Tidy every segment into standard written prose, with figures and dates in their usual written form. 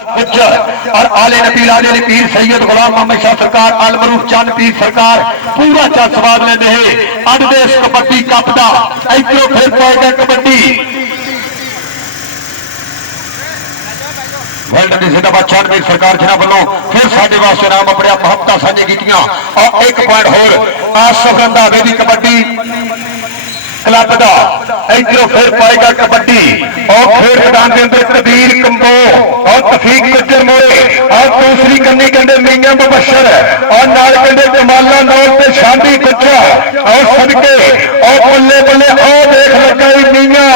और आले नबी राजे पीर सैयद गुलाम मोहम्मद शाह सरकार अल मरूफ चंद पीर सरकार पूरा चल स्वाद लेंदे है अज दे इस कबड्डी कप दा इधरों फिर पाएगा कबड्डी वर्ल्ड की जिंदाबाद चंद पीर सरकार जिन्हां वालों फिर साडे वास्ते नाम अपने महत्ता साझे कीतियां और एक पॉइंट होर आसफ रंधावे दी कबड्डी क्लब का इधरों फिर पाएगा कबड्डी और फिर मैदान के अंदर कबीर कंबो और तफीक गुजर मोरे और दूसरी कन्नी कहते मियां मुबशर और नाल कहते जमाला नौल ते शांति गुजरा और सदके और बल्ले बल्ले और देख लगा मियां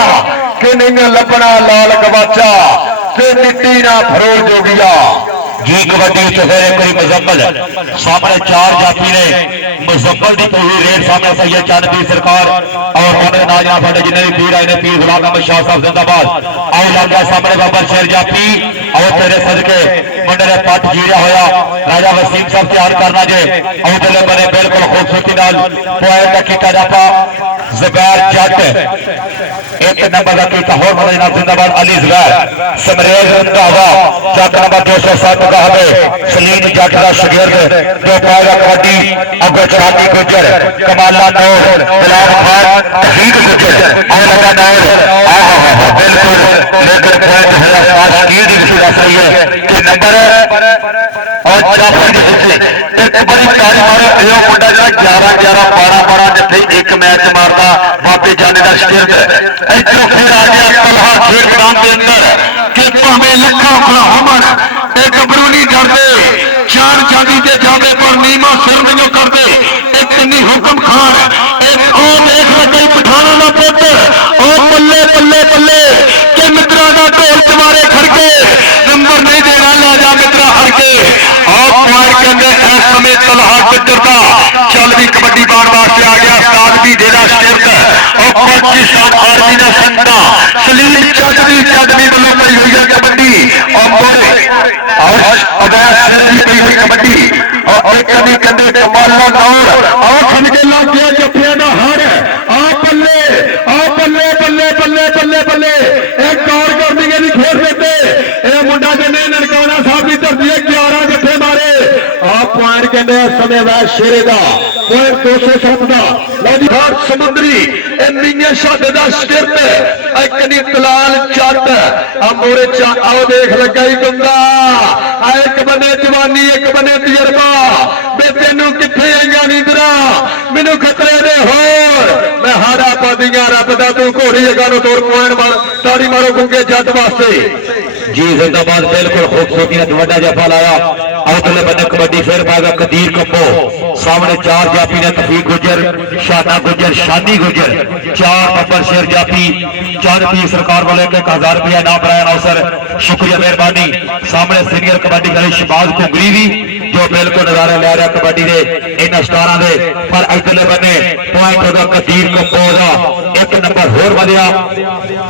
कि नहीं लभना लाल गवाचा ते मिट्टी ना फरोल जोगिया जी कबड्डी फिर कोई मुजम्मल सामने चार जाफी ने मुजम्मल की पूरी रेट सामने सैयद चंद पीर सरकार और उन्होंने नाजना साढ़े जिन्हें भी पीर आए ने पीर गुलाम मोहम्मद शाह साहब जिंदाबाद आओ लग गया सामने बाबर शेर जाफी और तेरे सदके मुंडे ने पट जीरिया होया राजा वसीम साहब तैयार करना जे और दिले बने बिल्कुल खूबसूरती नाल पॉइंट का कीता जाता जुबैर जट एक नंबर का कीता होर मदीना जिंदाबाद अली जुबैर समरेज रंधावा चक नंबर 207 का हमें सलीम जट का शागिर्द जो पाएगा कबड्डी अगो चांदी गुजर कमाला नौर गुलाम खान तफीक गुजर और लगा नौर बिल्कुल लेकिन पॉइंट है आशिकी दी विशेष दस रही है कि नंबर और जाफर के हिस्से एक बड़ी तारीफ मारे यो मुंडा जरा 11 11 12 12 जिथे एक मैच मारदा बाबे जाने का शागिर्द इधरों फिर आ गया तलहा खेल मैदान के अंदर कि भावें लखा खड़ा होमन एक गबरूनी डरदे चार चांदी के जावे पर नीमा सिर नहीं करते एक नहीं हुक्म खान एक ओ देख लगे पठाना ना पुत्र ओ बल्ले बल्ले बल्ले के मित्रा का ढोल तुम्हारे खड़के नंबर नहीं देना ला जा मित्रा हड़के और पॉइंट के अंदर इस समय तलहा गुजरता चल भी कबड्डी बार वास्ते आ गया उस्ताद भी देना शिरक और पाकिस्तान आर्मी का संता सलीम चौधरी वालों करी हुई है कबड्डी और अवैध करी हुई कबड्डी और एक कभी कंधे कमाला नौर और खनके लग गया जफिया का हार आ बल्ले बल्ले बल्ले बल्ले बल्ले एक और कर दी गई खेल देते ये मुंडा जिन्हें ननकाना साहब की धरती 11 जफे मारे आप पॉइंट कहते समय वह शेरे का पॉइंट 207 का लौजीहार समुद्री मियां शादे का शिरत एक नहीं तलाल चट आ मोरे आओ देख लगा ही गुंगा एक बने जवानी एक बने तजर्बा मैं तेनू किथे आईया नींदरा मैनू खतरे दे होर मैं हारा पादियां रब दा तू घोड़ी जगह तोड़ पॉइंट मार ताड़ी मारो गुंगे जट वास्ते जी जिंदाबाद बिल्कुल खूबसूरती ने वड्डा जफा लाया अगले बने कबड्डी फिर पाएगा कदीर कंबो सामने चार जाफी ने तफीक गुजर शाना गुजर शानी गुजर चार नंबर शेर जाफी चंद पीर सरकार वाले के 1000 रुपया नाम बनाया अवसर शुक्रिया मेहरबानी सामने सीनियर कबड्डी खिलाड़ी शबाज कुंगरी भी जो बिल्कुल नजारे ले रहा कबड्डी के इन स्टारा दे पर अगले बने पॉइंट होगा कदीर कंबो का एक नंबर होर बढ़िया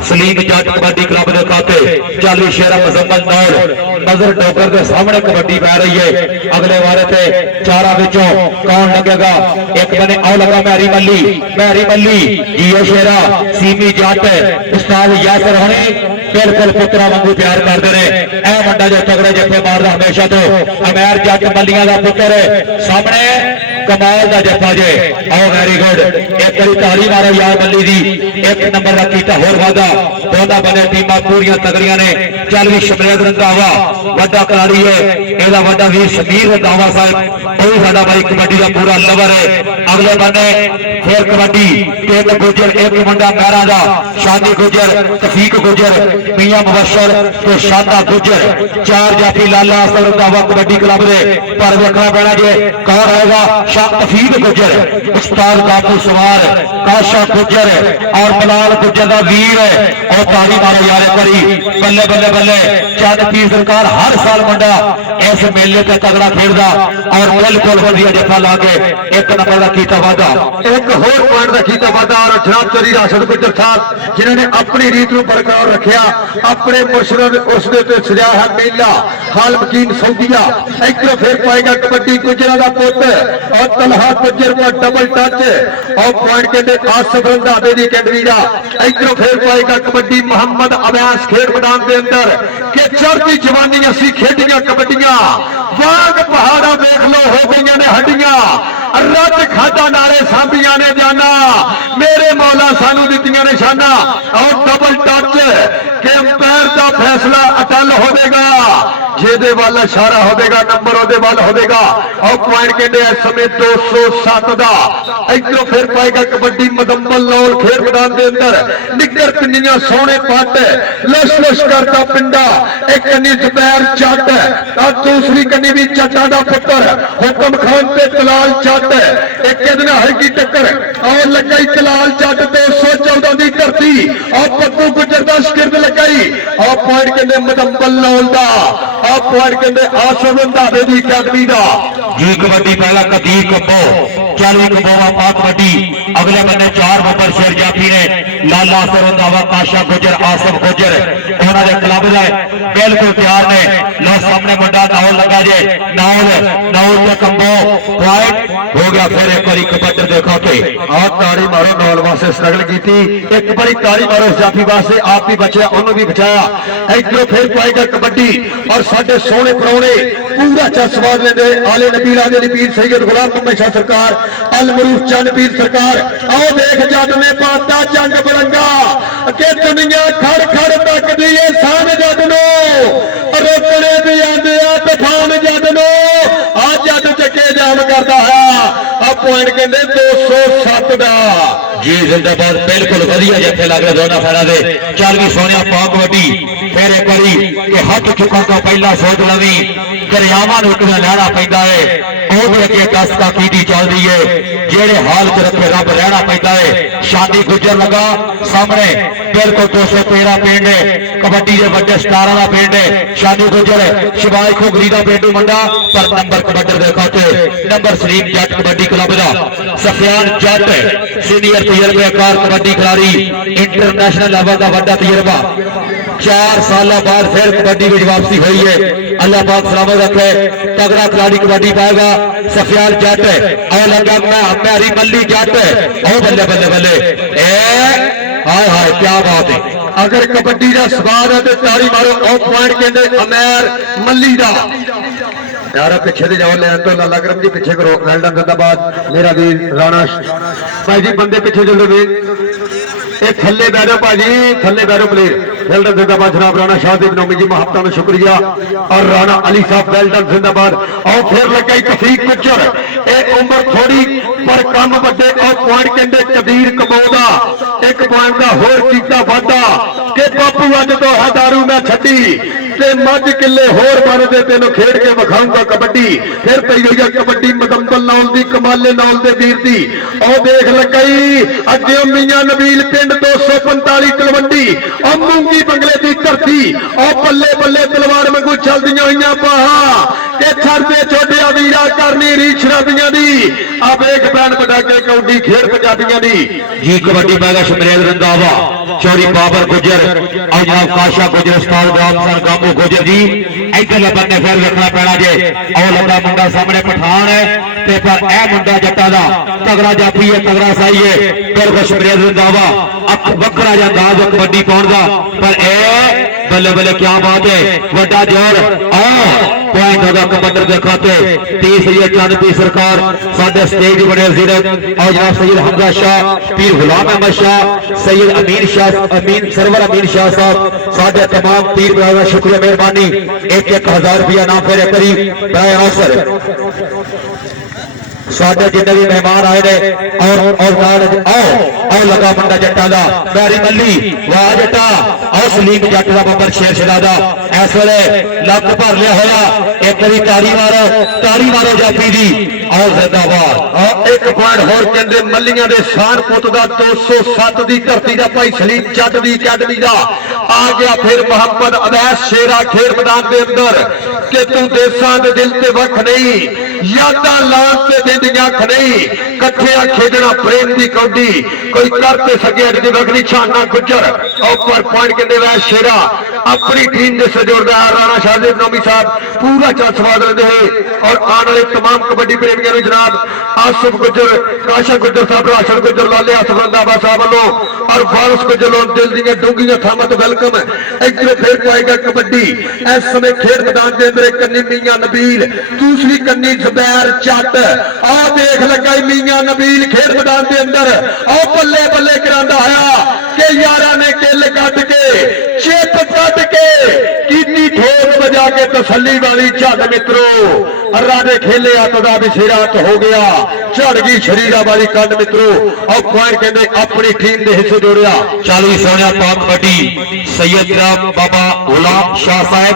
सलीम जट कबड्डी क्लब के खाते 40 शेरा मुजम्मल नौर नजर टोकर के सामने कबड्डी पै रही है अगले वारे थे चारा विचों कौन लगेगा एक बने आओ लगा मैरी मल्ली जियो शेरा सीमी जट उस्ताद यासर होने बिल्कुल पुत्रा वांगू प्यार करते रहे ए मुंडा जो तगड़े जफे मारदा हमेशा तो अमैर जट मल्लियां का पुत्र सामने कमाल का जफा जे आओ वेरी गुड एक बारी ताली मारो यार मल्ली दी एक नंबर का कीता होर वादा दोनों बने टीमां पूरियां तगड़ियां ने चल भी शमरेद रंधावा वड्डा खिलाड़ी है एदा वड्डा वीर शबीर रंधावा साहब वही साडा भाई कबड्डी का पूरा लवर है अगले बने फिर कबड्डी एक गुजर एक मुंडा मैरा दा शादी गुजर तफीक गुजर मियां मुबशर तो शादा गुजर चार जाफी लाला असर रंधावा कबड्डी क्लब दे पर देखना पैना जे कौन आएगा शाह तफीक गुजर उस्ताद काबू सवार काशा गुजर और बलाल गुजर का वीर है और ताली मारो यार करी बल्ले बल्ले बल्ले चंद पीर सरकार हर साल मुंडा इस मेले से तगड़ा खेलदा और बिल्कुल वधिया जफा ला के एक नंबर का कीता वादा एक होर पॉइंट का कीता वादा और जनाब चौधरी राशिद गुजर साहब जिन्होंने अपनी रीत को बरकरार रखा अपने मुर्शद उसके सजाया है मेला हालमकीन सऊदिया। इधर फिर पाएगा कबड्डी गुजरा का पुत और तलहा गुजर का डबल टच और पॉइंट कहते आसफ रंधावे की अकेडमी का। इधर फिर पाएगा कबड्डी मोहम्मद अवैस खेड मैदान के अंदर कि चढ़ती जवानी असी खेडिया कबड्डियां वाग पहाड़ा देख लो हो गई ने हड्डियां रत खादा नाले सांभिया ने जाना मेरे मौला सानू दित्तियां निशाना और डबल टच के अंपायर का फैसला अटल होगा जेदे वाल इशारा होगा नंबर ओदे वाल होगा और पॉइंट कहते इस समय 207 का। इधरों फिर पाएगा कबड्डी मदम्बल लौल खेल मैदान के अंदर निकर पिंडियां सोने पट लश लश करता पिंडा एक कन्नी जुबैर जट और दूसरी कन्नी भी जटा का पुत्र हुक्म खान पे तलाल जट एक हल्की टक्कर और लगाई तलाल जट 214 की धरती और पप्पू गुजर का शिरद लगाई और पॉइंट कहते मदम्बल लौल का और पॉइंट कहते आसफ रंधावे की अकेडमी का। जी कबड्डी पहला कदी कब्बो 40 कब्बोवा पाक कबड्डी अगले बने 4 नंबर शेर जाफी ने लाला रंधावा काशा गुजर आसफ गुजर उन्होंने क्लब है बिल्कुल तैयार ने लो सामने मुंडा नाउल लगा जे नाउल के कब्बो पॉइंट हो गया फिर एक बारी कबड्डी देखो के और ताड़ी मारो नौल वास्ते स्ट्रगल की एक बारी ताड़ी मारो जाफी वास्ते आप भी बचा उन्होंने भी बचाया। इधरों फिर पाएगा कबड्डी और साडे सोने परौने पूरा चस्वाद लेंदे आले नबी राजे पीर सैयद गुलाम मोहम्मद शाह सरकार अल मरूफ चंद पीर सरकार आओ देख जट ने पाता जंग बरंगा के दुनिया खड़ खड़ तकदी है सान जट नो रोकने भी आंदे आ तूफान जट नो आ जट चके जाम करता है अब पॉइंट कहते 207 का। जी जिंदाबाद बिल्कुल वधिया जत्थे लग रहे दोनों फैरा दे 40 सोनिया पाक कबड्डी फिर एक बारी कि हाथ चुकन तो पहला सोच लवी दरियावां नूं किवें लहणा पैंदा है ਉਹ ਵੀ ਅੱਗੇ 10 का कीदी चल रही है जेड़े हाल च रखे रब रहना पैदा है। शादी गुजर लगा सामने बिल्कुल 213 पिंड है कबड्डी के बड़े स्टारा का पिंड है शादी गुजर शिवाय खोगरी का पेंडू मुंडा पर नंबर कबड्डी देखो ते नंबर सलीम जट कबड्डी क्लब का सफियान जट सीनियर तजर्बेकार कबड्डी खिलाड़ी इंटरनेशनल लेवल का बड़ा तजर्बा 4 साल बाद फिर कबड्डी में वापसी हुई है। अल्लाह पाक सलामत रखे तगड़ा खिलाड़ी कबड्डी पाएगा सफियान जट और लगा मैरी मल्ली जट ओ बल्ले बल्ले बल्ले हाय हाय क्या बात है। अगर कबड्डी का स्वाद है तो ताड़ी मारो ओ पॉइंट कहते अमैर मल्ली का यार पिछे दे जाओ लैन तो लाला करम जी पिछे करो वेल्डन जिंदाबाद मेरा वीर राणा भाई जी बंदे पिछे चलो वे थले बैठो भाजी थले बैठो प्लेयर वेल्डन जिंदाबाद जनाब राणा शाहदेव नौमी जी महत्ता में शुक्रिया और राणा अली साहब वेल्डन जिंदाबाद और फिर लगा तफीक गुजर एक उम्र थोड़ी पर कम बड़े और पॉइंट कहते कदीर कमौदा एक पॉइंट का होर कीता वादा कि बापू अज तो हदारू मैं छड्डी ते मज किले होर बन दे तेन खेड के विखाऊंगा कबड्डी फिर पई हुई कबड्डी मदम्बल नौल दी कमाले नौल दे वीर दी और देख लगई अगे मियां नबील पिंड 245 तलवंडी और मूंगी बंगले की धरती और बल्ले बल्ले तलवार वांगू चलदियां हुई बाहां के छड़दे छोटिया वीरा करनी रीछ शराबियां दी अब एक पैन पटाके कौडी खेल पंजाबियां दी। जी कबड्डी पैदा सुमरेद रंधावा चौरी बाबर गुजर और जनाब काशा गुजर उस्ताद रामसन गामू गुजर जी इधर बन्ने फिर देखना पैना जे और लगा मुंडा सामने पठान है ते पर ए मुंडा जट्टा दा तगड़ा जाफी है तगड़ा साई है बिल्कुल सुमरेद रंधावा अख वखरा जा अंदाज कबड्डी पाउण दा पर ए बल्ले बल्ले क्या बात है वड्डा जोर और पॉइंट होगा कबड्डी के खाते 30 सैयद चंद पीर सरकार साडे स्टेज बड़े जिरत और जनाब सैयद हमजा शाह पीर गुलाम अहमद शाह सैयद अमीन शाह अमीन सरवर अमीन शाह साहब साडे तमाम पीर बरादर शुक्रिया मेहरबानी 1-1000 रुपया नाम फेरे करी बराए अवसर साडे जितने भी मेहमान आए ने और लगा मुंडा जट्टा दा मैरी मल्ली वाह जट्टा और सलीम जट का बबर शेर शरादा इस वे लक भर लिया होया एक बारी ताड़ी मारो जाफी दी और जिंदाबाद और एक पॉइंट होर कहते मल्लियां दे शान पुत दा 207 दी धरती दा भाई सलीम जट दी अकेडमी दा आ गया फिर मोहम्मद अवैस शेरा खेल मैदान के अंदर कि तू देसां दे दिल ते वख नहीं यादा लान ते दिंदियां खड़े कट्ठिया खेडना प्रेम की कौडी कोई करते सके अज की वगनी छाना गुजर ऊपर पॉइंट कहते वै शेरा अपनी टीम के सजोरदा राणा शाहदेव नोमी साहब पूरा चल स्वाद लेते हैं और आने वाले तमाम कबड्डी प्रेमियों को जनाब आसिफ गुजर काशा गुजर साहब राशन गुजर लाले आसफ रंधावा साहब वालों और फारूस गुजर दिल दी डूंगियां थावां तो वेलकम इधर फिर पाएगा कबड्डी इस समय खेड मैदान के अंदर कन्नी मियां नबील दूसरी कन्नी जुबैर चट आ देख लगा मियां नबील खेड मैदान के अंदर आ बल्ले बल्ले करांदा आया कि यारा ने किल कट के चिप कट के कीती ठोक बजा के तसल्ली वाली झल मित्रों राजे खेले अतदा भी सिरात हो गया झड़ गई शरीरा वाली कंड मित्रों और पॉइंट कहते अपनी टीम के हिस्से जोड़िया 40 सोनिया पाक कबड्डी सैयद बाबा गुलाम शाह साहब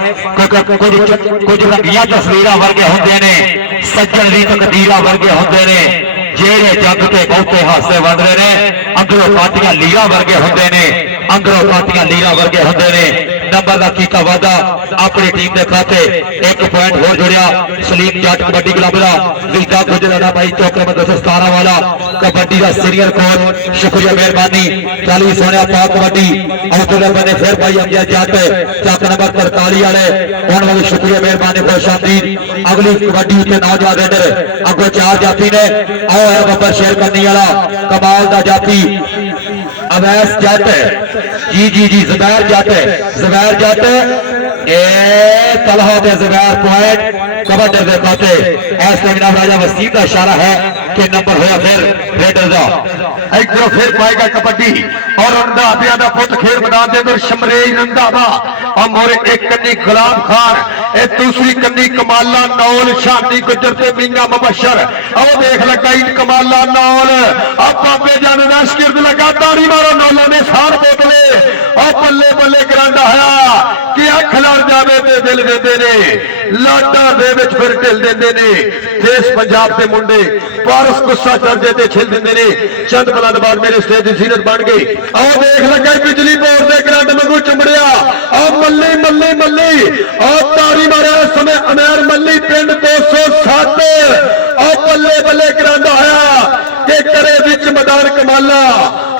कुछ रंगिया तस्वीर वर्गे होंगे ने सज्जन दी तकदीर वर्गे होंगे ने जेड़े जग के बहुते हादसे बन रहे ने अंदरों पार्टियां लीरा वर्गे होंगे ने अंदरों पार्टियां लीरा वर्गे होंगे ने नंबर का कीता वादा अपनी टीम के खाते एक पॉइंट होर जुड़िया सलीम जट कबड्डी क्लब का विजदा गुजराना भाई चौके नंबर 17 वाला कबड्डी का सीनियर कोच शुक्रिया मेहरबानी 40 सोनिया पाक कबड्डी और बने फिर भाई अमजद जट चौक नंबर 43 वाले उन्होंने भी शुक्रिया मेहरबानी खुशामदीद अगली कबड्डी के नौजवान रेडर अगो 4 जाती ने आओ है बब्बर शेर करने वाला कमाल का जाती अवैस जट जी जुबैर जट तलहा दे जुबैर पॉइंट कबड्डी दे खाते इस टाइम राजा वसीम का इशारा है कि नंबर होया फिर रेडर का इधरों फिर पाएगा कबड्डी और रंधाविया का पुत खेल मैदान के अंदर शमरेज रंधावा और मोरे एक कन्नी गुलाम खान एक दूसरी कन्नी कमाला नौल शांति गुजर से मियां मुबशर और देख लगा इन कमाला नौल अब बाबे जाने नाशकिर लगा ताड़ी मारो नौला ने सार बोतले और बल्ले बल्ले करांदा है कि अख लड़ जावे ते दिल देंदे ने लाडा दे विच फिर ढिल देंदे ने देश पंजाब के मुंडे पारस गुस्सा चढ़ ते छिल देंदे ने चंद पलां बाद मेरे स्टेज की जीनत बन गई और देख लगा बिजली बोर्ड के करंट वांगू चमड़िया और मल्ली मल्ली मल्ली और तारी मारे इस समय अमेर मल्ली पिंड 207 और बल्ले बल्ले करांदा आया के करे विच मैदान कमाला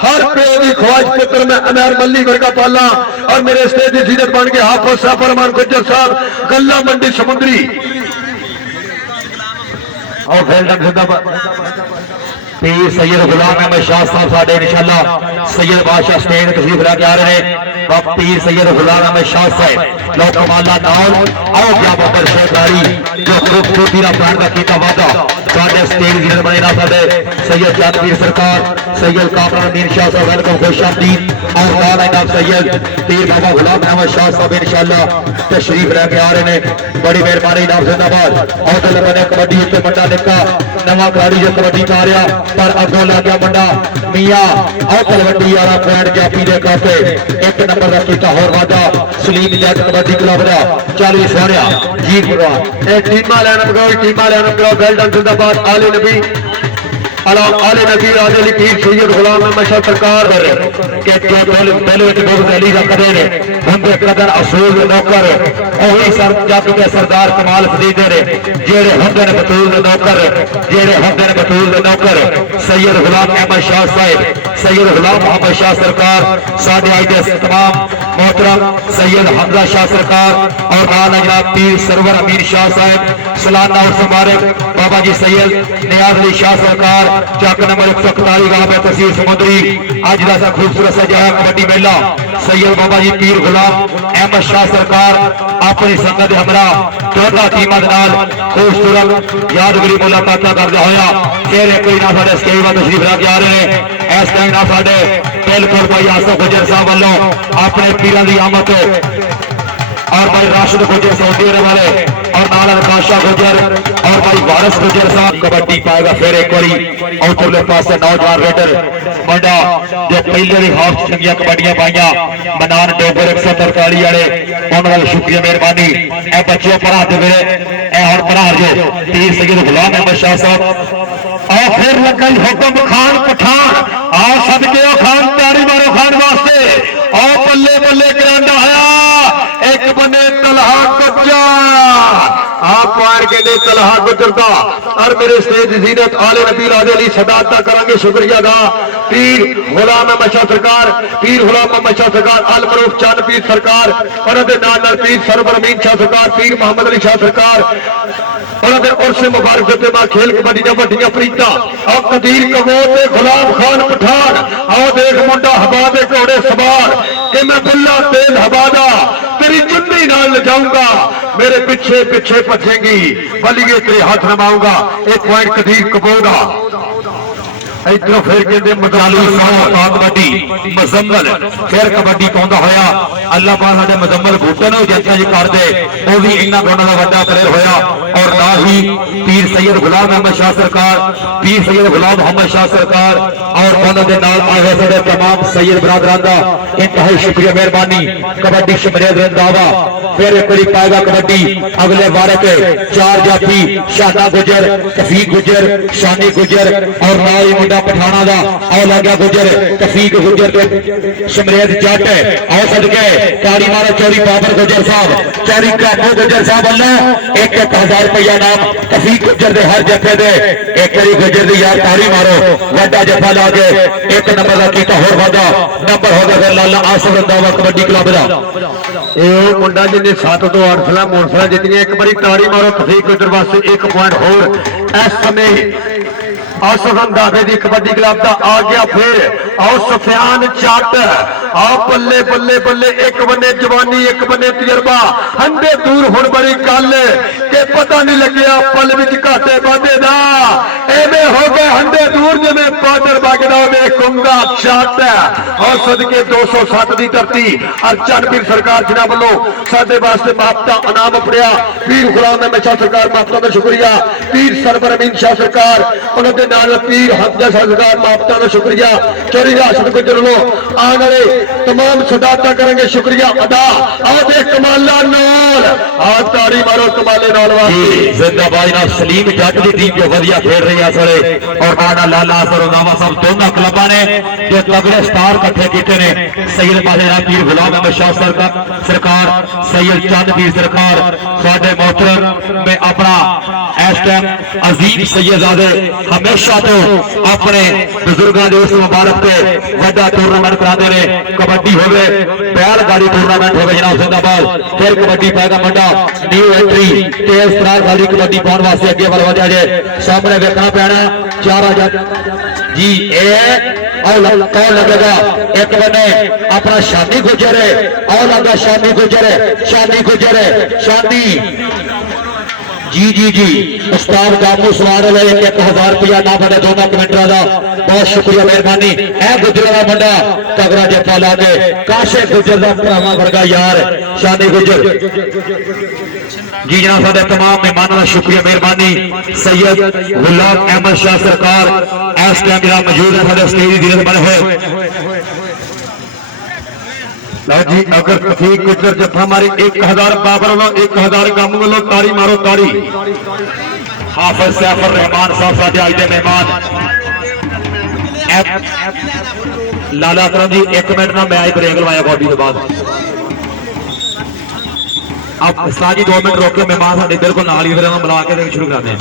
हर प्यो की ख्वाहिश पुत्र में अमेर मल्ली वर्गा पाला और मेरे स्टेज की जीनत बन गए हाफिज साहब फरमान गुज्जर साहब गल्ला मंडी समुद्री और फिर पीर सैयद गुलाम अहमद शाह साहब साडे इंशाअल्लाह सैयद बादशाह स्टेज तशरीफ लेके आ रहे हैं पीर सैयद गुलाम अहमद शाह साहब लोग कमाला नाल आओ क्या बब्बर शेखदारी जो खूबसूरती का प्राण का कीता वादा साडे स्टेज लीडर बने ना साडे सैयद जानवीर सरकार सैयद कामरान शाह साहब वेलकम खुशामदीद और नाल इनाम सैयद पीर बाबा गुलाम अहमद शाह साहब इंशाअल्लाह तशरीफ लेके आ रहे हैं बड़ी मेहरबानी नाम जिंदाबाद और दिल बने कबड्डी उत्ते मंडा निका नवा खिलाड़ी जो कबड्डी पा रहा पर अगों लग गया मुंडा मियां और कबड्डी वाला पॉइंट जापी दे खाते एक नंबर का कीता होर वादा सलीम जट कबड्डी क्लब का 40 सोनिया जी टीमा लेना वेल डन जिंदाबाद आले नबी आले नबी राजे अली पीर सैयद गुलाम अहमद शाह सरकार के जो पहले बहुत अली का करे ने बंदे कदर असूल नौकर ओही सर जग के सरदार कमाल फरीदे ने जेड़े होंदे ने बतूल दे नौकर जेड़े होंदे ने बतूल दे नौकर सैयद गुलाम अहमद शाह साहब सैयद गुलाम मोहम्मद शाह सरकार साडे आज दे तमाम मोहतरम सैयद हमजा शाह सरकार और नाल जनाब पीर सरवर अमीर शाह साहब सलाना और मुबारक बाबा जी सैयद नियाज अली शाह सरकार चक नंबर 141 गांव में तहसील समुद्री आज का खूबसूरत सजाया कबड्डी मेला सैयद बाबा जी पीर गुलाम अहमद शाह सरकार अपनी संगत हमरा दोनों टीमों के नाल खूबसूरत यादगारी मुलाकात करते होया फिर एक बार साडे स्टेज पर तशरीफ लेके आ रहे हैं इस टाइम ना साडे बिल्कुल भाई आसफ गुजर साहब वालों अपने पीरां दी आमद और भाई राशिद गुजर सऊदी अरब वाले और नाल काशा गुजर और भाई वारिस गुजर साहब कबड्डी पाएगा फिर एक बारी और उधरले पासे नौजवान रेडर मुंडा जो पहले भी हाफ चंगिया कबड्डियां पाइया मनान डोगर 143 वाले उन्होंने शुक्रिया मेहरबानी ए बच्चे पढ़ा दे ए और पढ़ा जो तीर सैयद गुलाम अहमद शाह साहब और फिर लगा हुक्म खान पठान आओ सबके खान तैयारी मारो खान वास्ते और बल्ले बल्ले करांदा आया एक बने तलहा कब्जा आप पॉइंट के लिए तलहा गुजरता और मेरे स्टेज जीनत आले नबी राजे अली सदाता करेंगे शुक्रिया दा पीर गुलाम अहमद शाह सरकार पीर गुलाम अहमद शाह सरकार अल मरूफ चंद पीर सरकार और नाल पीर सरवर अमीन शाह सरकार पीर मोहम्मद अली शाह सरकार और उर्स मुबारक जतेमा खेल कबड्डी दा वड्डियां प्रीतां और कदीर कमोत ते गुलाम खान पठान आओ देख मुंडा हवा दे घोड़े सवार कि मैं बुल्ला तेज हवादा तेरी चुन्नी नाल ले जाऊंगा मेरे पीछे पीछे भजेंगी बलिए तेरे हाथ नमाऊंगा एक पॉइंट कदीर कबोदा इधरों फिर कहते मजालू कबड्डी मुजम्मल फिर कबड्डी पाउंदा होया अल्लाह पाक साडे मुजम्मल भूटे ने जैसा जी कर दे वो भी इन्ना दोनों का बड़ा प्लेयर होया और ना ही पीर सैयद गुलाम अहमद शाह सरकार पीर सैयद गुलाम मोहम्मद शाह सरकार और दोनों के नाल आए हुए तमाम सैयद बरादरां दा इंतहाई शुक्रिया मेहरबानी कबड्डी शमरेद रंधावा फिर एक बारी पाएगा कबड्डी अगले बारे के चार जाफी शादा गुजर तफीक गुजर शानी गुजर और नाल मुंडा पठाना दा आओ लग्या गुजर तफीक गुजर ते शमरेद जट आओ सदके ताड़ी मारो चोरी बाबर गुजर साहब चोरी काको गुजर साहब अल्लाह 1000 रुपया नाम तफीक गुजर दे हर जफे दे एक बारी गुजर दी यार ताड़ी मारो वड्डा जफा ला के एक नंबर का कीता होर वादा नंबर होगा फिर लाला आसफ रंधावा कबड्डी क्लब दा ਇਹ ਮੁੰਡਾ ਜਿਹਨੇ 7 ਤੋਂ 8 ਫਲਾਂ ਮੋਟਰਸਾਈਕਲ ਜਿੱਤੀਆਂ ਇੱਕ ਵਾਰੀ ਤਾੜੀ ਮਾਰੋ ਤਫੀਕ ਗੁਜਰ ਵਾਸਤੇ 1 ਪੁਆਇੰਟ ਹੋਰ ਇਸ ਸਮੇਂ आसफ रंधावे दी कबड्डी क्लब का आ गया फिर आओ सुफियान जट आओ बल्ले बल्ले बल्ले एक बने जवानी एक बने तजर्बा हंडे दूर हुण बड़ी गल के पता नहीं लग्या पल विच घाटे वाधे दा एवें हो गए हंडे दूर जिवें बादल वगदा वेखूंगा जट और सदके 207 दी धरती और चनपीर सरकार जिन्हां वल्लों साडे वास्ते मापता इनाम अपड़िया पीर गुलाम अहमद शाह सरकार मापता दा शुक्रिया पीर सरवर अमीन शाह सरकार उन्होंने पीर हमजा सरकार मापता का शुक्रिया चोरी राशद गुजर लो आने वाले तमाम सदाता करेंगे शुक्रिया अदा आदे कमाला नाल आ ताड़ी मारो कमाले नाल वास्ते जिंदाबाद जनाब सलीम जट की टीम जो वधिया खेल रही है सारे और माना लाला सरगावा सब दोनों क्लबों ने जो तगड़े स्टार इकट्ठे किए ने सैयद मालेरा पीर गुलाम अहमद शाह सरकार सैयद चंद पीर सरकार साडे मोहतरम में अपना इस टाइम अजीम सैयदजादे हमेशा तो अपने बुजुर्गों के उस मुबारक पे वड्डा टूर्नामेंट कराते हैं कबड्डी हो गए बैलगाड़ी टूर्नामेंट हो गए जनाब जिंदाबाद फिर कबड्डी पाएगा मुंडा न्यू एंट्री तेज तरार गाड़ी कबड्डी पाने वास्ते अगे बढ़ वधिया जे सामने देखना पैना 4000 जी कौन लगेगा एक बने अपना शादी गुजर है और लगा शादी गुजर है शादी जी जी जी उस्ताद गामू सवार ले 1000 रुपया ना बने दोनों कमेंटर का बहुत शुक्रिया मेहरबानी ए गुजर का मुंडा तगड़ा जफा ला के काशे गुजर का भरावा वर्गा यार शादी गुजर जी जनाब साडे तमाम मेहमानों का शुक्रिया मेहरबानी सैयद गुलाम अहमद शाह सरकार इस टाइम जरा मौजूद है साडे स्टेज दी बने हुए लो जी अगर तफीक गुजर जफा हमारी 1000 बाबर वालों 1000 गामू वालों ताड़ी मारो ताड़ी हाफिज सैफुर रहमान साहब साडे आज दे मेहमान लाला करम जी 1 मिनट ना मैच ब्रेक लवाया बॉडी के बाद अब साजी 2 मिनट रोक के मेहमान साडे बिल्कुल नाल ही फिर मिला के शुरू कराते हैं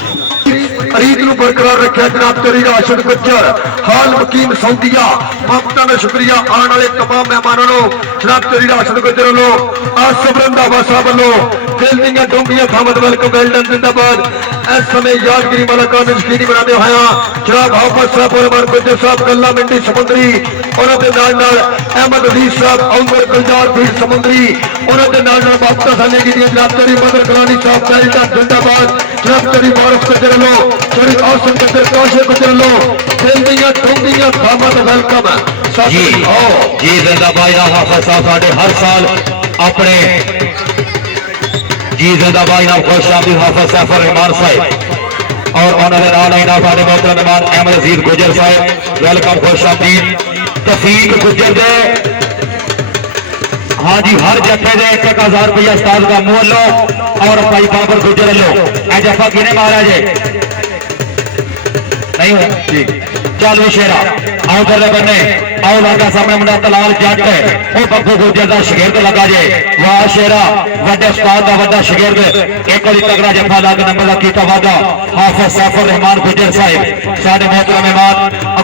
रीत को बरकरार रखा जनाब तेरी राशद गुजर हाल वकीम सऊदिया ममता का शुक्रिया आने वाले तमाम मेहमानों जनाब तेरी राशद गुजर लो आसफ रंधावा साहब लो दिल दियां डोंगियां थामद वेलकम वेल्डन जिंदाबाद इस समय यादगिरी मलका में यकीनी बनाते हुए जनाब हाफिज साहब और गुजर साहब गल्ला मंडी समुद्री उन्होंने नाल अहमद अली साहब उमर गुलजार पीर समुद्री उन्होंने नाल ममता साने की जनाब तेरी मदर कलानी साहब का जिंदाबाद जनाब तेरी मारूफ गुजर लो शरीफ औसत गुजर काशे गुजर लो दिल दियां डोंगियां थामद वेलकम जी जी जिंदाबाद हाफिज साहब साडे हर साल अपने जी जिंदाबाद नाम खुश आमदी हाफिज सैफुर रहमान साहब और उन्होंने नाल आईना साडे मोहतरम मेहमान अहमद अजीज गुजर साहब वेलकम खुश आमदीद तफीक गुजर दे हाँ जी हर जफे दे 1000 रुपया उस्ताद का मुँह लो और भाई बाबर गुजर लो ए जफा किने मारा जे नहीं हो ठीक चल शेरा आओ कर बने आओ लगा सामने मुंडा तलाल जट वो बब्बू गुजर का शगिर्द लगा जे वाह शेरा वड्डे उस्ताद का वड्डा शगिर्द एक बार तगड़ा जफा लग नंबर का कीता वादा हाफिज सैफुर रहमान गुजर साहिब साडे मोहतरम मेहमान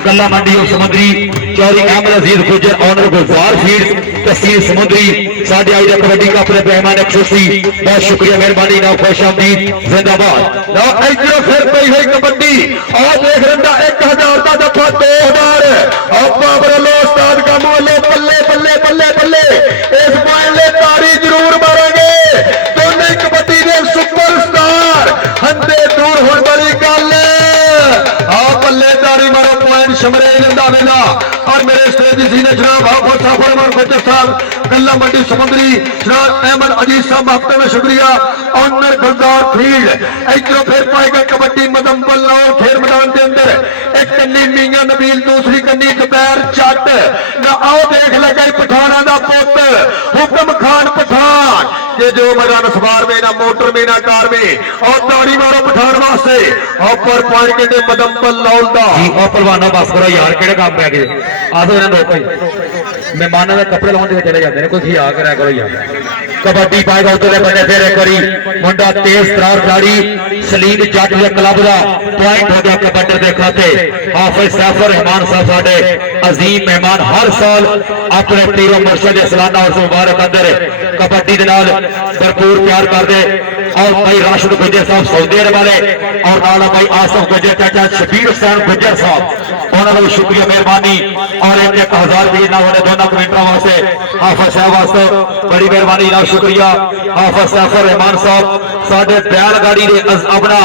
गल्ला मंडी समुद्री चौरी अहमद अजीज गुजर ऑनर गुलजार फील्ड तहसील समुद्री साडे आई कबड्डी का अपने मेहमान खुशी बहुत शुक्रिया मेहरबानी ना खुश आमदीद जिंदाबाद लो इधर फिर पई है कबड्डी और देख रंदा 1000 का दफा 2000 अपा बरलो उस्ताद का मोले बल्ले बल्ले बल्ले बल्ले इस पॉइंट ले तारी जरूर मारेंगे दोनों कबड्डी दे सुपरस्टार हंदे दूर होने वाली गल आ बल्ले तारी मारो पॉइंट शमरे रंदा वेला और मेरे स्टेज जी ने जनाब हाफिज सैफुर रहमान गुजर साहब गल्ला मंडी समुद्री जनाब अहमद अजीज साहब हफ्ते में शुक्रिया ऑनर गुलजार फील्ड इधरों फिर पाएगा कबड्डी मदम बल्लाओ खेल मैदान के अंदर एक कन्नी मियां नबील दूसरी कन्नी दुपहर चट ना आओ देख लगा पठाना दा पुत हुक्म खान पठान ये जो मैदान सवार में ना मोटर में ना कार में और ताड़ी मारो पठान वास्ते और पर पॉइंट के मदम बल्लाओ दा जी ओ पहलवाना बस करो यार केड़े काम पै गए आ तो इन्हां रोको मेहमानों के कपड़े लाने के चले जाते हैं कोई खिया करा करो यार कबड्डी पाएगा उधर बने फिर एक बारी मुंडा तेज तरार खिलाड़ी सलीम जट के क्लब का पॉइंट हो गया कबड्डी के खाते हाफिज सैफुर रहमान साहब साडे अजीम मेहमान हर साल अपने पीरो मुर्शद सालाना उस मुबारक अंदर कबड्डी के नाल भरपूर प्यार करते और भाई राशिद गुजर साहब सऊदी अरब वाले और नाल भाई आसफ गुजर चाचा शबीर हुसैन गुजर साहब उन्होंने शुक्रिया मेहरबानी और 1000 रुपये ना होने दोनों कमेंटरों वास्ते हाफिज साहब वास्ते बड़ी मेहरबानी ना शुक्रिया हाफिज सैफुर रहमान साहब साडे बैलगाड़ी दे अपना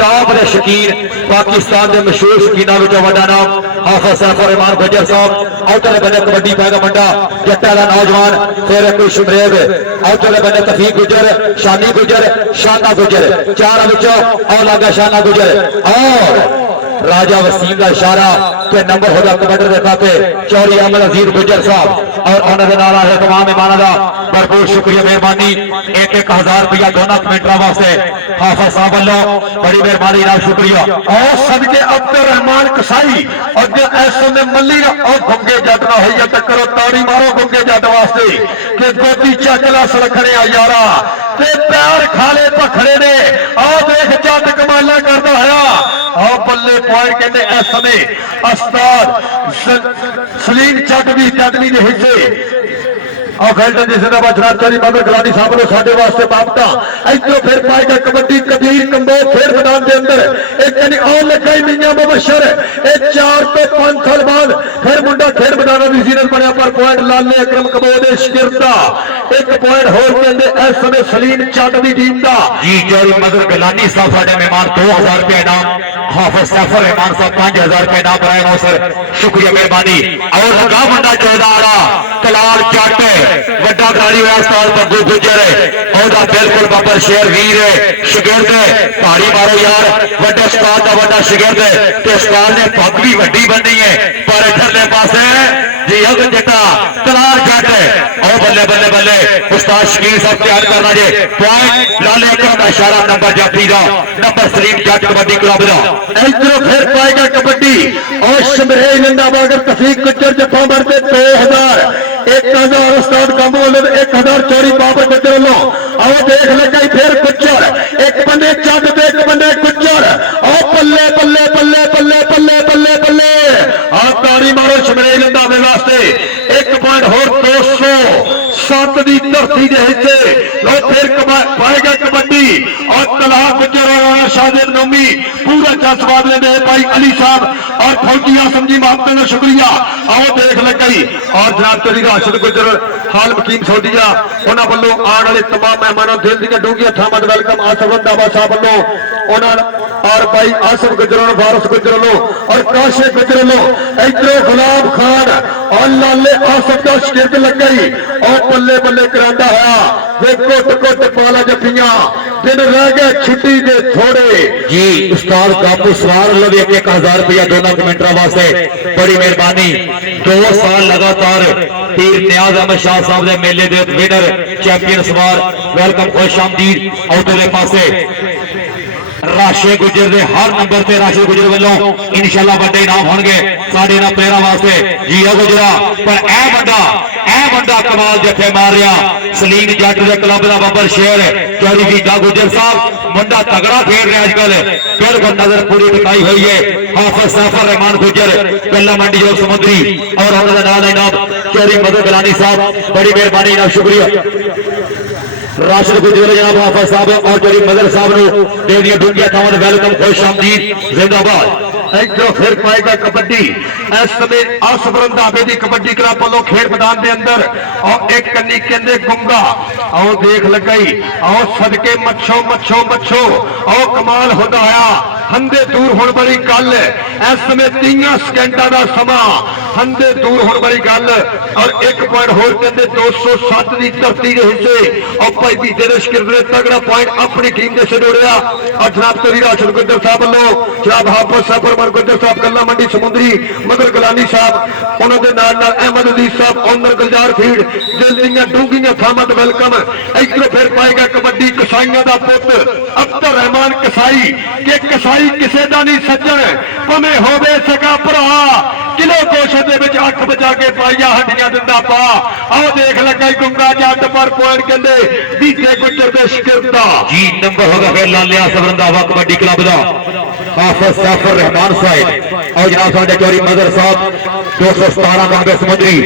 टॉप दे शकीन पाकिस्तान के मशहूर शकीना विचों वड्डा नाम हाफिज सैफुर रहमान गुजर साहब औतले बने कबड्डी पैगा मुंडा जट्टा दा नौजवान फिर कोई शुमरेब औतले बने तफीक गुजर शानी गुजर शाना गुजर चार विचों और लगा शाना गुजर और राजा वसीम का इशारा के नंबर होगा कबड्डी के खाते चौरी अहमद अजीज गुजर साहब और उन्होंने नारा है तमाम मेहमानों का भरपूर शुक्रिया मेहरबानी 1000 रुपया दोनों कमेंटरों वास्ते हाफिज साहब वालों बड़ी मेहरबानी ना शुक्रिया और सदके अब्दुल रहमान कसाई और जो ऐसे में मल्ली और गुंगे जट ना होइए तो करो ताड़ी मारो गुंगे जट वास्ते कि गोदी चकला सलखने आ यारा ते पैर खाले पखड़े ने आ देख जट कमाला करता है आओ बल्ले पॉइंट कहते इस समय उस्ताद सलीम चट भी अकादमी के हिस्से और फैल्टन जी जिंदाबाद जनाब चौधरी बाबर गलानी साहब ने साडे वास्ते बापटा इधरों फिर पाएगा कबड्डी कबीर कंबो खेल मैदान के अंदर एक कनी और लगा मियां मुबशर एक 4 तो 5 साल बाद फिर मुंडा खेल मैदान की सीरीज बनया पर पॉइंट लाले अकरम कबोदे शिरदा एक पॉइंट होर के अंदर इस समय सलीम चट की टीम का जी चौधरी बाबर गलानी साहब साडे मेहमान 2000 रुपये इनाम हाफिज सैफुर रहमान साहब 5000 रुपये इनाम बनाए सर शुक्रिया मेहरबानी और लगा मुंडा चौधारा तलाल जट वड्डा खिलाड़ी हुआ उस्ताद बब्बू गुजर और बिल्कुल बब्बर शेर वीर शिगिर्द पहाड़ी मारो यार वड्डे उस्ताद का वड्डा शिगिर्द ते उस्ताद ने पग भी वड्डी बनी है पर इधरले पासे जी अग जटा तलाल जट और बल्ले बल्ले बल्ले उस्ताद शकील साहब तैयार करना जे पॉइंट लाले अकरम का इशारा नंबर जाफरी का नंबर सलीम जट कबड्डी क्लब का इधरों फिर पाएगा कबड्डी और शमरे जिंदाबाद तफीक गुजर जफा मरते 2000 1000 उस्ताद का मोल 1000 चौड़ी बाबर गुजर लो आओ देख लगा फिर गुजर एक बंदे चट दे एक बंदे गुजर आओ बल्ले बल्ले बल्ले बल्ले बल्ले बल्ले बल्ले आ ताड़ी मारो शमरे जिंदा दे वास्ते एक पॉइंट होर 207 दी धरती दे हिस्से लो फिर पाएगा कबड्डी और तला गुजर और शाहिद नोमी पूरा जज्बात लेते हैं भाई अली साहब और फौजी आसम जी मापते में शुक्रिया आओ देख लगी और जनाब चौधरी राशिद गुजर हाल मकीम सऊदीया उन्होंने वालों आने वाले तमाम मेहमानों दिल दी डूंघिया थामद वेलकम आसफ रंधावा साहब वालों उन्होंने और भाई आसफ गुजर फारूक गुजर लो और काशे गुजर लो इधरों गुलाब खान और लाले आसफ का शिरक लग गई और बल्ले बल्ले करांदा है वे कोट कोट पाला जफियां दिन रह गए छुट्टी दे थोड़े जी उस्ताद काबू सवार लो 1000 रुपया दोनों कमेंटरों वास्ते बड़ी मेहरबानी 2 साल लगातार पीर नियाज अहमद शाह साहब के मेले के विनर चैंपियन सवार वेलकम खुश आमदीद उधरले पासे राशे गुजर दे हर नंबर से राशे गुजर वालों इंशाल्लाह बड़े इनाम होंगे साडे ना प्लेयरां वास्ते जी गुजरा पर ए बंदा कमाल जथे मार रहा सलीम जट दे क्लब दा बब्बर शेर चौरी जी गुजर साहब मुंडा तगड़ा खेल रहा अजकल बिल्कुल नजर पूरी टिकाई हुई है हाफिज सफर रहमान गुजर कल्ला मंडी जो समुद्री और उन्होंने नाल इनाम चौरी मदद गलानी साहब बड़ी मेहरबानी इनाम शुक्रिया राशिद गुजर जनाब हाफिज साहब और चौरी मदर साहब ने दे दिया दुनिया थावन वेलकम खुश आमदीद जिंदाबाद इधरों फिर पाएगा कबड्डी इस समय आसबरंदा बेदी कबड्डी क्लब वालों खेल मैदान के अंदर और एक कन्नी कहते गुंगा आओ देख लगाई आओ सदके मच्छो मच्छो मच्छो आओ कमाल होता आया हंदे दूर होने वाली गल इस समय 30 सेकंडा का समा हंदे दूर होने वाली गल और एक पॉइंट होर कहते 207 की धरती के हिस्से और भाई बीजे ने शिकरदे तगड़ा पॉइंट अपनी टीम के सिरोड़िया और जनाब तरी राशिद गुजर साहब वालों जनाब हाफिज सफर गुजर साहब कल्ला मंडी समुद्री मगर गलानी साहब उन्होंने अहमद अजीज साहब ओनर गुलजार फीड दिल दियां डूंघियां थावां ते वेलकम इधरों फिर पाएगा कबड्डी कसाईयां दा पुत अख्तर रहमान कसाई के कसाई किसे दा नहीं सज्जन भावें होवे सका भरा किलो गोशत दे विच अख बचा के पाइया हड्डियां दिंदा पा आओ देख लगा गुंगा जट पर पॉइंट कहंदे बीजे गुजर दे शिकरदा जी नंबर होगा फिर लालिया सबरंदा वा कबड्डी क्लब दा हाफिज सफर रहमान साहब और जनाब साडे चौरी मदर साहब 217 बाबे समुद्री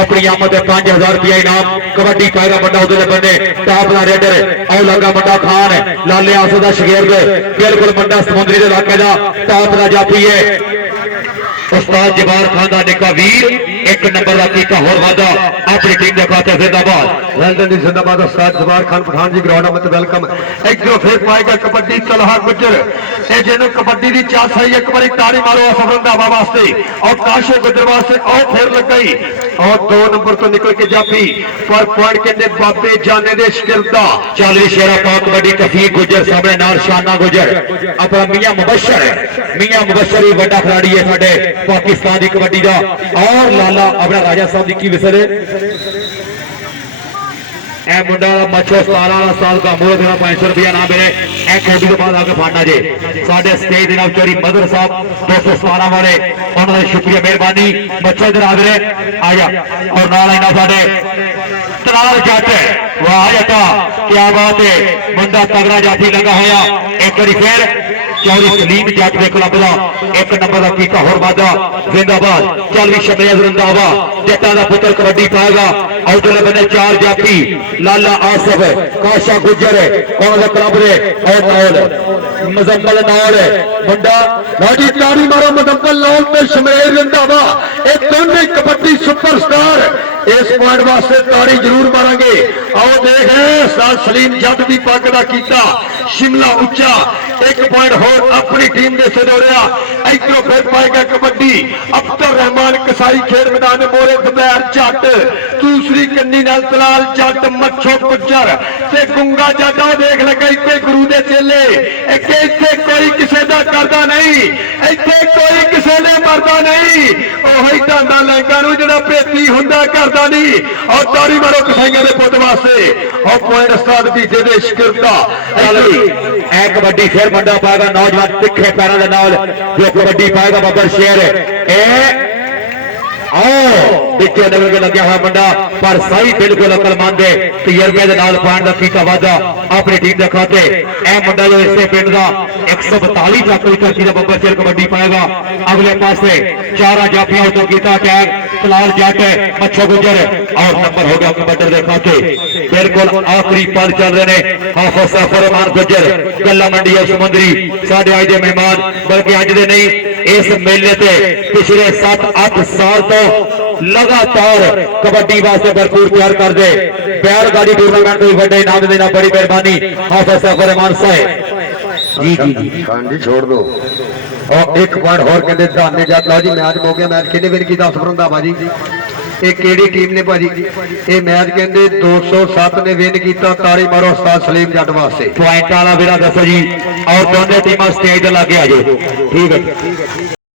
अपनी आमद 5000 रुपया इनाम कबड्डी पाएगा बंदा उधर बने टॉप दा रेडर और लगा बंदा खान लाले आसो दा शगीर्द बिल्कुल बंदा समुद्री दे इलाके दा टॉप दा जाफी है उस्ताद जबार खान दा निका वीर एक नंबर का कीता होर वादा अपनी टीम के खाते जिंदाबाद वेलकम जी जिंदाबाद उस्ताद जबार खान पठान जी ग्राउंड में वेलकम इधरों फिर पाएगा कबड्डी तलहा गुजर ए जिन्होंने कबड्डी की चाह सही एक बार ताड़ी मारो सफरंदावा वास्ते और काशे गुजर वास्ते और फिर लग गई और 2 नंबर तो निकल के जापी पर पॉइंट कहते बाबे जाने दे शिकरदा चल शेरा पाक कबड्डी कफीर गुजर सामने नाल शाना गुजर अपना मियां मुबशर ही बड़ा खिलाड़ी है साडे पाकिस्तान की कबड्डी का और लाला अपना राजा साहब की विसरे मुंडा मच्छो 17 साल का मोह देना 500 रुपया ना मेरे कबड्डी के बाद आगे फाड़ना जे साडे स्टेज जनाब चौरी मदर साहब 217 वाले उन्होंने शुक्रिया मेहरबानी बच्चे इधर आ गए आया और नाल इना साडे तलाल जट वाह जटा क्या बात है मुंडा तगड़ा जाफी लगा होया एक बार फिर चौरी सलीम जट के क्लब का एक नंबर का कीता होर वादा जिंदाबाद चल भी शमैज रंधावा जटा का पुत्र कबड्डी पाएगा और उधर बने 4 जाफी लाला आसफ काशा गुजर उन्होंने क्लब दे और नौल मुजम्मल नौल मुंडा लाडी ताड़ी मारो मुजम्मल नौल ते शमैज रंधावा ये दोनों कबड्डी सुपरस्टार इस पॉइंट वास्ते ताड़ी जरूर मारेंगे आओ देख उस्ताद सलीम जट की पग का कीता शिमला उच्चा एक पॉइंट होर अपनी टीम के सिरोड़िया इधरों फिर पाएगा कबड्डी अख्तर रहमान कसाई खेल मैदान मोरे दुबैर जट दूसरी कन्नी नाल तलाल जट मच्छो गुजर ते गुंगा जट देख लगा इतने गुरु दे चेले इत्थे कोई किसी का करदा नहीं इत्थे कोई किसी ने मरदा नहीं ओही ढांडा लैंगा नूं जिहड़ा भेती हुंदा करदा नहीं और तारी मारो कसाईयां दे पुत वास्ते और पॉइंट उस्ताद बीजे दे शिकरदा ए कबड्डी फिर बंदा पाएगा नौजवान तिखे पैरों के नाल जो कबड्डी पाएगा बब्बर शेर ए पिछे नगर के लगे हुआ बंदा पर सही बिल्कुल अकलमंद है तजर्बे के नाल पाने का कीता वादा अपनी टीम के खाते ए मुंडा जो इसे पिंड का 142 लाख की धरती का बब्बर शेर कबड्डी पाएगा अगले पासे 4 जाफियां तो कीता टैग तलाल जट मच्छो गुजर और नंबर हो गया कबड्डर के खाते बिल्कुल आखिरी पल चल रहे हैं हाफिज सफर रहमान गुजर कल्ला मंडी समुद्री साडे अज के मेहमान बल्कि अज दे नहीं इस मेले से पिछले 7-8 साल तो लगातार कबड्डी वास्ते भरपूर तैयार कर दे बैलगाड़ी टूर्नामेंट कोई बड़े इनाम देना बड़ी मेहरबानी हाफिज सफर रहमान साहब जी जी जी जी छोड़ दो और एक पॉइंट होर कहते धाने जट लो जी मैच हो गया मैच किने विन किया सफरंदावा जी ये केड़ी टीम ने भाजी ये मैच कहते 207 ने विन किया ताड़ी मारो उस्ताद सलीम जट वास्ते पॉइंट वाला मेरा दसो जी और दोनों टीम स्टेज लगे आ जाओ ठीक है।